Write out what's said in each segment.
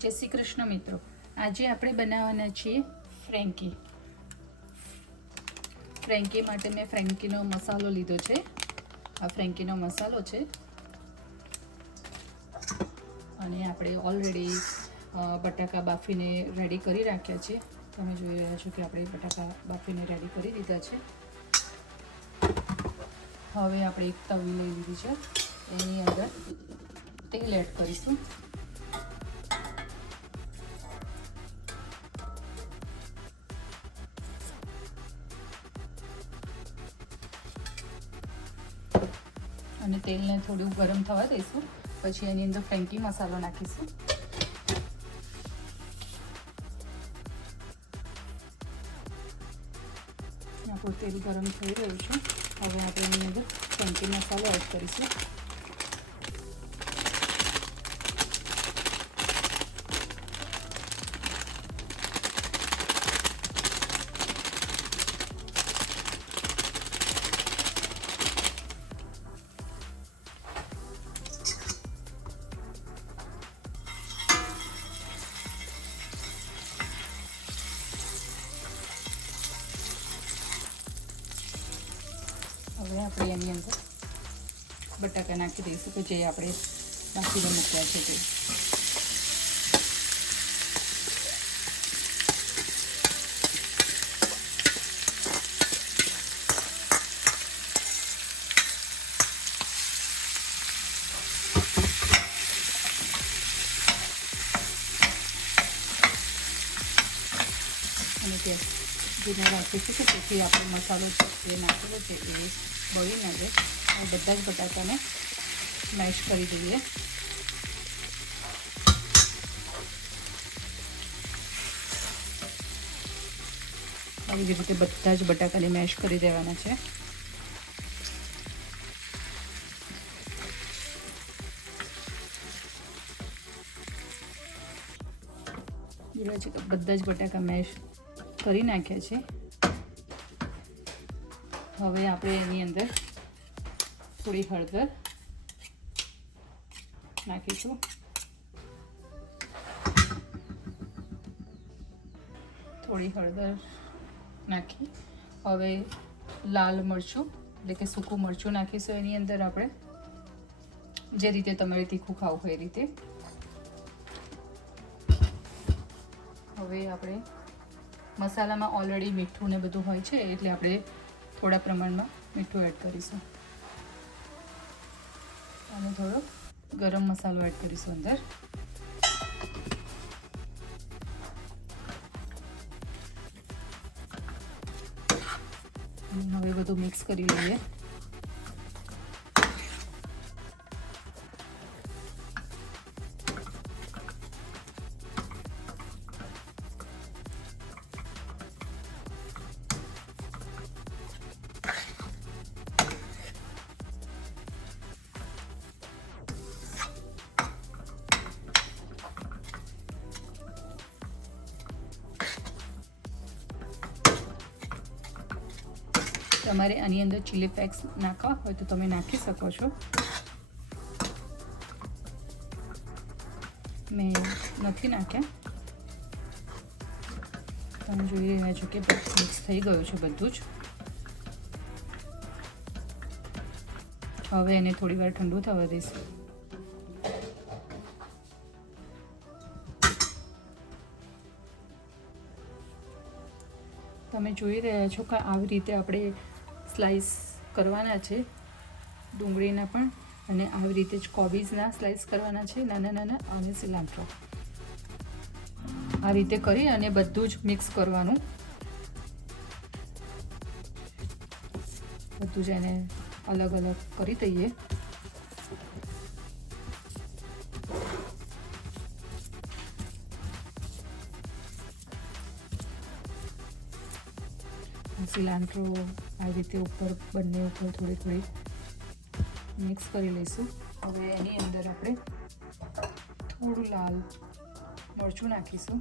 જય શ્રી કૃષ્ણ મિત્રો, આજે આપણે બનાવવાના છીએ ફ્રેન્કી માટે મેં ફ્રેન્કીનો મસાલો લીધો છે. આ ફ્રેન્કીનો મસાલો છે અને આપણે ઓલરેડી બટાકા બાફીને રેડી કરી રાખ્યા છે. તમે જોઈ રહ્યા છો કે આપણે બટાકા બાફીને રેડી કરી દીધા છે. હવે આપણે એક તવી લઈ લીધી છે, એની અંદર તેલ એડ કરીશું. અને તેલને થોડું ગરમ થવા દઈશું. પછી એની અંદર ફ્રેન્કી મસાલો નાખીશું. આપણું તેલ ગરમ થઈ રહ્યું છે. હવે આપણે એની અંદર ફ્રેન્કી મસાલો એડ કરીશું. હવે આપણે એની અંદર બટાકા નાખી દઈશું કે જે આપણે બાફીને મૂક્યા છે તે. અને તે જેને રાખીશું કે તેથી આપણો મસાલો જે નાખેલો છે એ બળી ના જાય. અને બધા જ બટાકાને મેશ કરી દઈએ. આવી રીતે બધા જ બટાકાને મેશ કરી દેવાના છે. બધા જ બટાકા મેશ કરી નાખ્યા છે. હવે આપણે એની અંદર થોડી હળદર નાખીશું. થોડી હળદર નાખી હવે લાલ મરચું એટલે કે સૂકું મરચું નાખીશું એની અંદર. આપણે જે રીતે તમારે તીખું ખાવું હોય એ રીતે. હવે આપણે મસાલામાં ઓલરેડી મીઠું ને બધું હોય છે એટલે આપણે થોડા પ્રમાણમાં મીઠું એડ કરીશું અને થોડો ગરમ મસાલો એડ કરીશું અંદર. હવે બધું મિક્સ કરી લઈએ. તમારે આની અંદર ચીલી ફ્લેક્સ નાખવા હોય તો તમે નાખી શકો છો. મેં નથી નાખ્યા. તમે જોઈ રહ્યા છો કે મિક્સ થઈ ગયું છે બધું જ. હવે એને થોડી વાર ઠંડુ થવા દઈશું. તમે જોઈ રહ્યા છો કે આવી રીતે આપણે સ્લાઈસ કરવાના છે ડુંગળીના પણ, અને આવી રીતે જ કોબીજના સ્લાઈસ કરવાના છે નાના નાના, અને સિલાન્ટ્રો. આ રીતે કરી અને બધું જ મિક્સ કરવાનું. બધું જ એને અલગ અલગ કરી દઈએ. સિલાન્ટ્રો આવી રીતે ઉપર બંને ઉપર થોડી થોડી મિક્સ કરી લઈશું. હવે એની અંદર આપણે થોડું લાલ મરચું નાખીશું.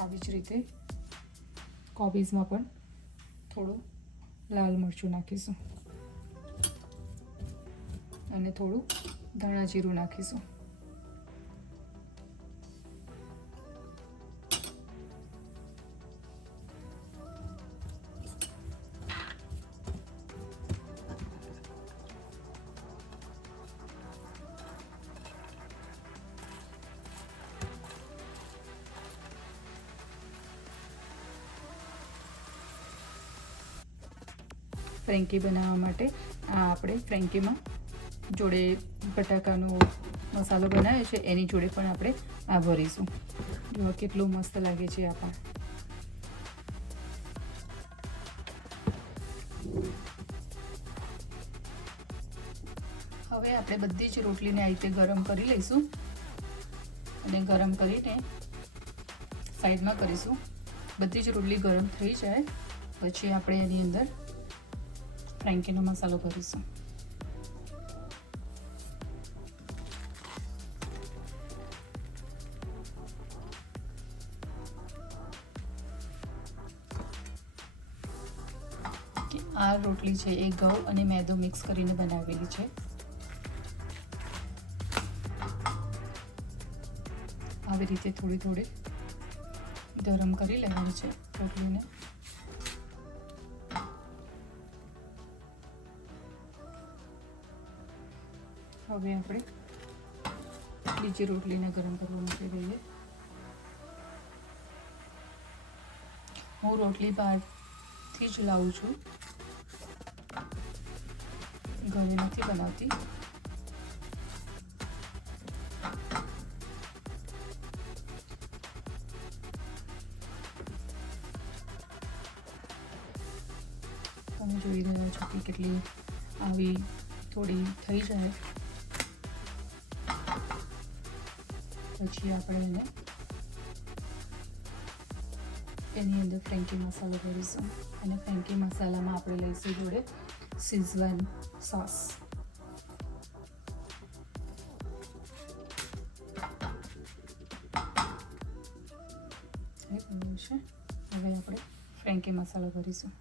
આવી જ રીતે કોબીજમાં પણ થોડું લાલ મરચું નાખીશું. અને થોડું ધાણા જીરું નાખીશું. ફ્રેન્કી બનાવવા માટે આપણે ફ્રેન્કીમાં જોડે બટાકાનો મસાલો બનાવ્યો છે એની જોડે પણ આપણે આ ભરીશું. જો કેટલું મસ્ત લાગે છે આ પણ. હવે આપણે બધી જ રોટલીને આ રીતે ગરમ કરી લઈશું અને ગરમ કરીને સાઈડમાં કરીશું. બધી જ રોટલી ગરમ થઈ જાય પછી આપણે એની અંદર ફ્રેન્કીનો મસાલો ભરીશું. આ રોટલી છે એ ઘઉં અને મેદો મિક્સ કરીને બનાવેલી છે. આવી રીતે થોડી થોડી ગરમ કરી લેવાની છે રોટલીને. હવે આપણે બીજી રોટલીને ગરમ કરવા મૂકી દઈએ. હું રોટલી બહારથી જ લાવું છું, ઘરે નથી બનાવતી. તમે જોઈ રહ્યા છો કે કેટલી આવી થોડી થઈ જાય પછી આપણે એની અંદર ફ્રેન્કી મસાલો ભરીશું અને ફ્રેન્કી મસાલામાં આપણે લઈશું જોડે શેઝવાન સોસ. હવે આપણે ફ્રેન્કી મસાલો ભરીશું.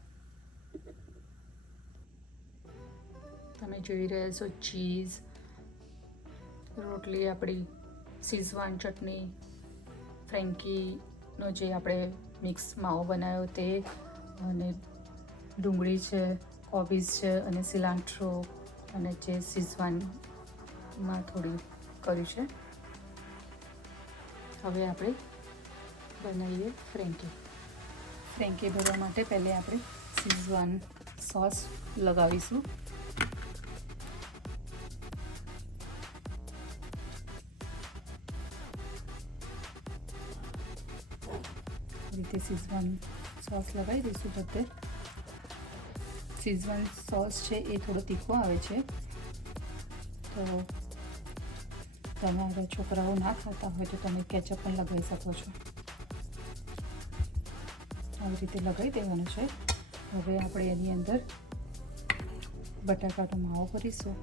તમે જોઈ રહ્યા છો ચીઝ, રોટલી આપણી, શેઝવાન ચટણી, ફ્રેન્કીનો જે આપણે મિક્સ માવો બનાવ્યો તે, અને ડુંગળી છે, કોબીઝ છે અને સિલાન્ટ્રો અને જે શેઝવાનમાં થોડી કર્યું છે. હવે આપણે બનાવીએ ફ્રેન્કી. ફ્રેન્કી ભરવા માટે પહેલે આપણે શેઝવાન સોસ લગાવીશું. રીતે શેઝવાન સોસ લગાવી દઈશું બધે. શેઝવાન સોસ છે એ થોડો તીખો આવે છે, તો તમારા છોકરાઓ ના ખાતા હોય તો તમે કેચઅપ પણ લગાવી શકો છો. આવી રીતે લગાવી દેવાનું છે. હવે આપણે એની અંદર બટાકાનો માવો ભરીશું.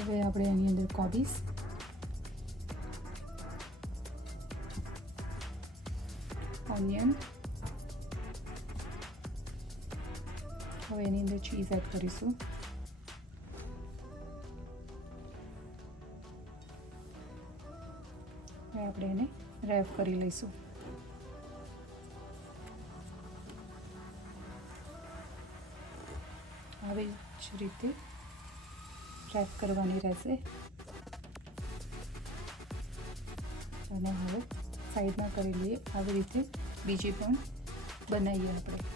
હવે આપણે એની અંદર કોબીઝ, ઓનિયન, હવે એની અંદર ચીઝ એડ કરીશું. હવે આપણે એને રેપ કરી લઈશું. આવી જ રીતે રેપ કરવાની રહેશે. અને હવે સાઈડમાં કરી લઈએ. આવી રીતે બીજી પણ બનાવીએ આપણે.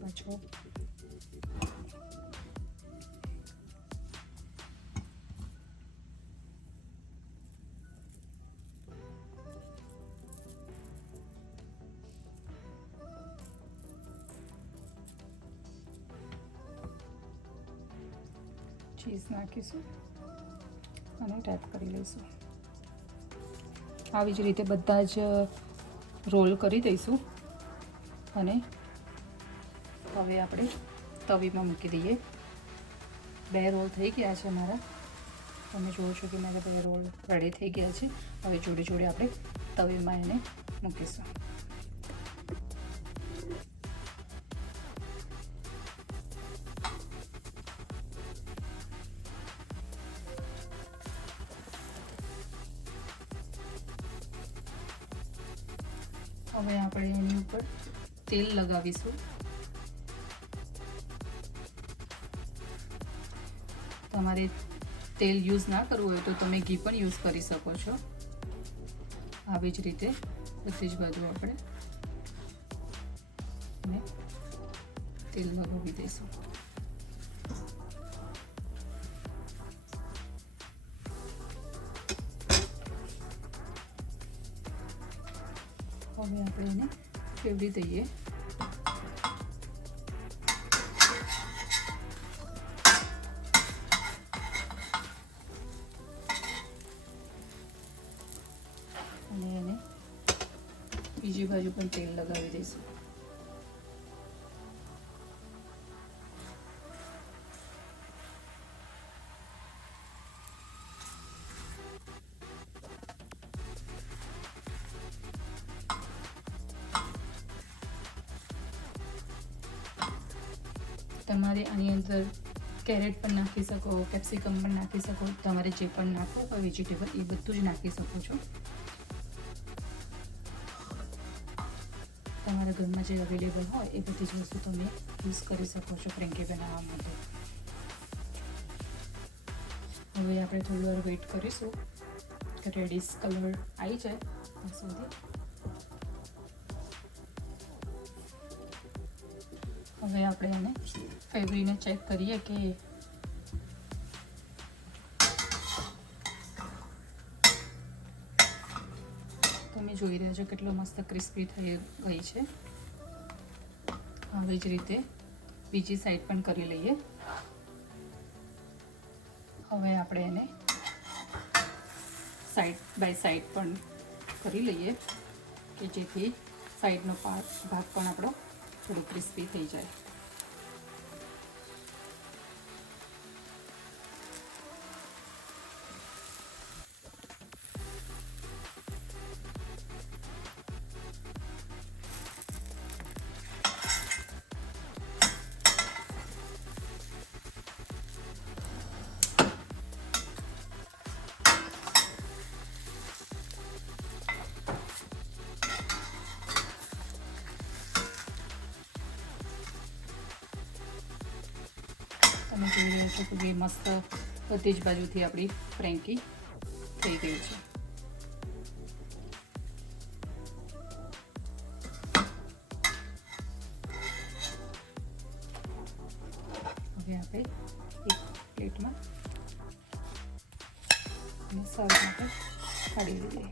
પાછો ચીઝ નાખીશું અને ટેપ કરી લઈશું. આવી જ રીતે બધા જ રોલ કરી દઈશું અને હવે આપણે તવીમાં મૂકી દઈએ. 2 રોલ થઈ ગયા છે મારા. તમે જુઓ છો કે મારા 2 રોલ રેડી થઈ ગયા છે. હવે જોડે જોડે આપણે તવીમાં એને મૂકીશું. હવે આપણે એની ઉપર તેલ લગાવીશું. તમારે તેલ યુઝ ના કરવું હોય તો તમે ઘી પણ યુઝ કરી શકો છો. આવી જ રીતે બધી જ બાજુ આપણે તેલ લગાવી દઈશું. હવે આપણે એને ફેરવી દઈએ. અને એને બીજી બાજુ પણ તેલ લગાવી દઈશું. તમારે આની અંદર કેરેટ પણ નાખી શકો, કેપ્સિકમ પણ નાખી શકો. તમારે જે પણ નાખવું હોય વેજીટેબલ એ બધું જ નાખી શકો છો. તમારા ઘરમાં જે અવેલેબલ હોય એ બધી જ વસ્તુ તમે યુઝ કરી શકો છો ફ્રેન્કી બનાવવા માટે. હવે આપણે થોડી વાર વેઇટ કરીશું કે રેડિશ કલર આવી જાય ત્યાં સુધી. હવે આપણે એને ફેરવીને ચેક કરીએ કે તમે જોઈ રહ્યા છો કેટલો મસ્ત ક્રિસ્પી થઈ ગઈ છે. આવી જ રીતે બીજી સાઈડ પણ કરી લઈએ. હવે આપણે એને સાઈડ બાય સાઈડ પણ કરી લઈએ કે જેથી સાઈડનો ભાગ પણ આપણો થોડું ક્રિસ્પી થઈ જાય. તમે જોઈ રહ્યા છો કે મસ્ત બધી જ બાજુથી આપણી ફ્રેન્કી થઈ ગઈ છે. હવે આપણે એક પ્લેટમાં સર્વ માટે કાઢી લઈએ.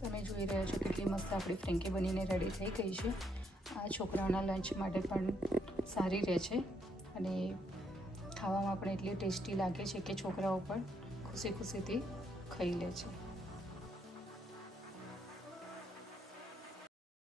તમે જોઈ રહ્યા છો કેટલી મસ્ત આપણી ફ્રેન્કી બનીને રેડી થઈ ગઈ છે. આ છોકરાઓના લંચ માટે પણ સારી રહે છે અને ખાવામાં પણ એટલી ટેસ્ટી લાગે છે કે છોકરાઓ પણ ખુશીથી ખાઈ લે છે.